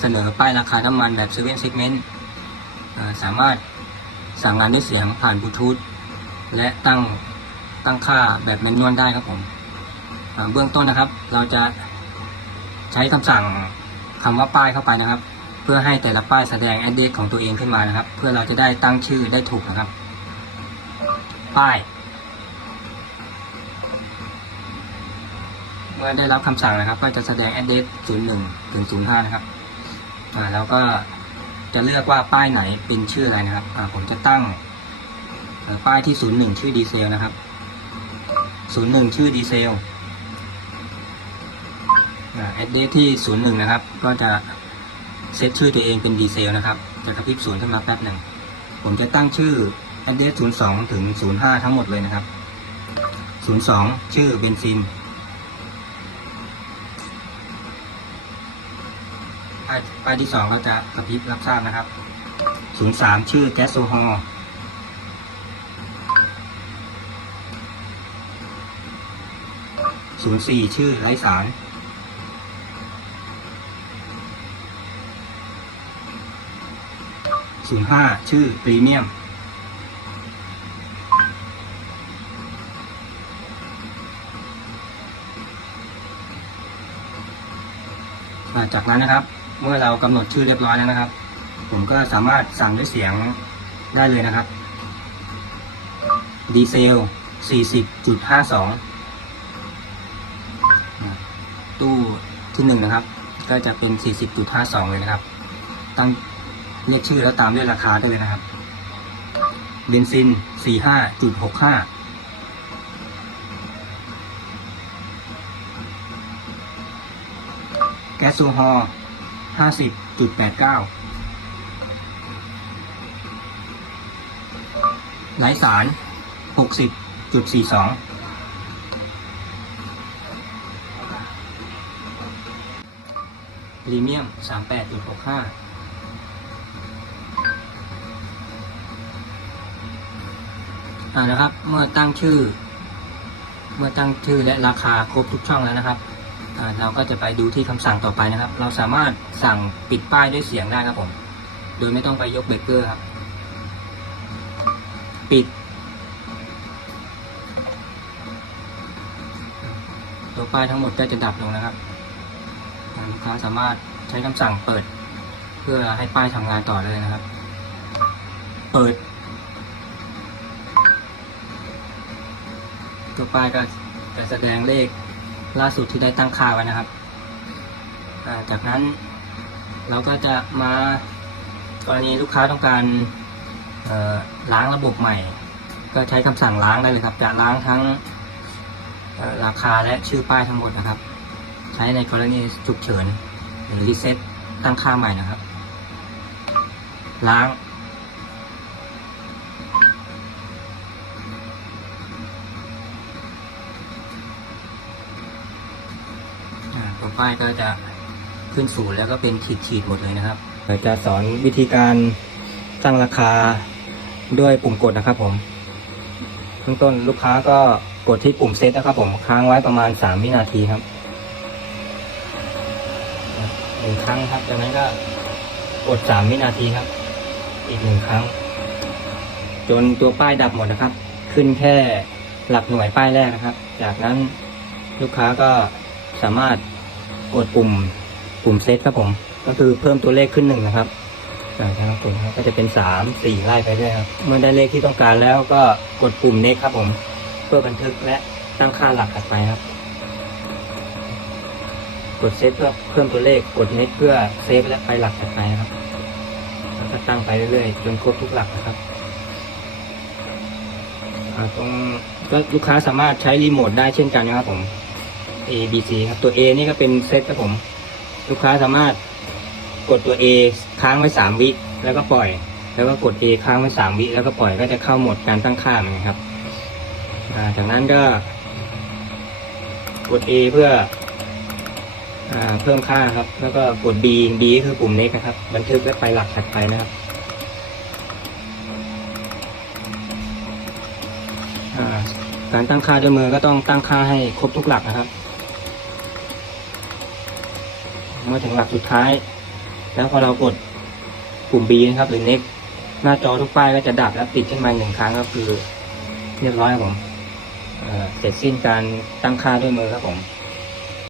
เสนอป้ายราคาน้ำมันแบบเซเว่นเซกเมนต์สามารถสั่งงานด้วยเสียงผ่านบลูทูธและตั้งตั้งค่าแบบแมนนวลได้ครับผมเบื้องต้นนะครับ เราจะใช้คำสั่งคำว่าป้ายเข้าไปนะครับ เพื่อให้แต่ละป้ายแสดง address ของตัวเองขึ้นมานะครับ เพื่อเราจะได้ตั้งชื่อได้ถูกนะครับ ป้าย เมื่อได้รับคำสั่งนะครับ ก็จะแสดง address 01ถึง05 นะครับ อ่าแล้วก็จะเลือกว่าป้ายไหนเป็นชื่ออะไรนะครับอ่าผมจะตั้งป้ายที่ 01 ชื่อดีเซลนะครับ 01 ชื่อดีเซลอ่า address ที่ 01 นะครับ ก็จะเซตชื่อตัวเองเป็นดีเซลนะครับ จะกระพริบศูนย์ขึ้นมาแป๊บหนึ่ง ผมจะตั้งชื่อ address 02 ถึง 05 ทั้งหมดเลยนะครับ 02 ชื่อเบนซิน ป้ายป้ายที่สองเราจะกระพริบรับทราบนะครับ 03 ชื่อแก๊สโซฮอล์04 ชื่อไร้สาร 05 ชื่อพรีเมียม จากนั้นนะครับ เมื่อเรากำหนดชื่อเรียบร้อยแล้วนะครับ ผมก็สามารถสั่งด้วยเสียงได้เลยนะครับ ดีเซล 40.52 ตู้ที่หนึ่งนะครับ ก็จะเป็น 40.52 เลยนะครับ ตั้งเรียกชื่อแล้วตามด้วยราคาได้เลยนะครับ เบนซิน 45.65แก๊สโซฮอล์ ห้าสิบจุดแปดเก้าไหลสารหกสิบจุดสี่สองพรีเมียมสามแปดจุดหกห้าอ่านะครับ เมื่อตั้งชื่อ เมื่อตั้งชื่อและราคาครบทุกช่องแล้วนะครับ เราก็จะไปดูที่คำสั่งต่อไปนะครับ เราสามารถสั่งปิดป้ายด้วยเสียงได้ครับผม โดยไม่ต้องไปยกเบรกเกอร์ครับ ปิด ตัวป้ายทั้งหมดก็จะดับลงนะครับลูกค้าสามารถใช้คำสั่งเปิด เพื่อให้ป้ายทำงานต่อเลยนะครับ เปิด ตัวป้ายก็จะแสดงเลข ล่าสุดที่ได้ตั้งค่าไว้นะครับาจากนั้นเราก็จะมากรณีลูกค้าต้องการล้างระบบใหม่ ก็ใช้คำสั่งล้างได้เลยครับ จะล้างทั้งราคาและชื่อป้ายทั้งหมดนะครับ ใช้ในกรณีฉุกเฉินหรือรีเซ็ตตั้งค่าใหม่นะครับ ล้าง อ่าตัวป้ายก็จะขึ้นศูนย์แล้วก็เป็นขีดขีดๆหมดเลยนะครับเราจะสอนวิธีการตั้งราคาด้วยปุ่มกดนะครับผมเบื้องต้นลูกค้าก็กดที่ปุ่มเซตนะครับผมค้างไว้ประมาณ 3 วินาทีครับหนึ่งครั้งครับจากนั้นก็กด 3 วินาทีครับ อีกหนึ่งครั้ง จนตัวป้ายดับหมดนะครับ ขึ้นแค่หลักหน่วยป้ายแรกนะครับ จากนั้นลูกค้าก็สามารถ กดปุ่มปุ่มเซตครับผม ก็คือเพิ่มตัวเลขขึ้นหนึ่งนะครับอ่าครับผมก็จะเป็นสามสี่ไล่ไปเรื่อยครับ เมื่อได้เลขที่ต้องการแล้วก็กดปุ่มเน็กครับผม เพื่อบันทึกและตั้งค่าหลักถัดไปครับ กดเซตเพื่อเพิ่มตัวเลข กดเน็กเพื่อเซฟและไปหลักถัดไปครับ แล้วก็ตั้งไปเรื่อยๆจนครบทุกหลักนะครับตรงก็ลูกค้าสามารถใช้รีโมทได้เช่นกันนะครับผม A B C ครับตัว A นี่ก็เป็นเซตครับผม ลูกค้าสามารถกดตัว A ค้างไว้สามวิแล้วก็ปล่อย แล้วก็กด A ค้างไว้สามวิแล้วก็ปล่อยก็จะเข้าโหมดการตั้งค่าเหมือนกันครับจากนั้นก็ กด A เพื่ออเพิ่มค่าครับ แล้วก็กด B B ก็คือปุ่ม next นะครับ บันทึกและไปหลักถัดไปนะครับการตั้งค่าด้วยมือก็ต้องตั้งค่าให้ครบทุกหลักนะครับ เมื่อถึงหลักสุดท้าย แล้วพอเรากดปุ่ม B นะครับ หรือ next หน้าจอทุกป้ายก็จะดับแล้วติดขึ้นมาหนึ่งครั้งก็คือ เรียบร้อยครับผมเอ่อเสร็จสิ้นการตั้งค่าด้วยมือครับผม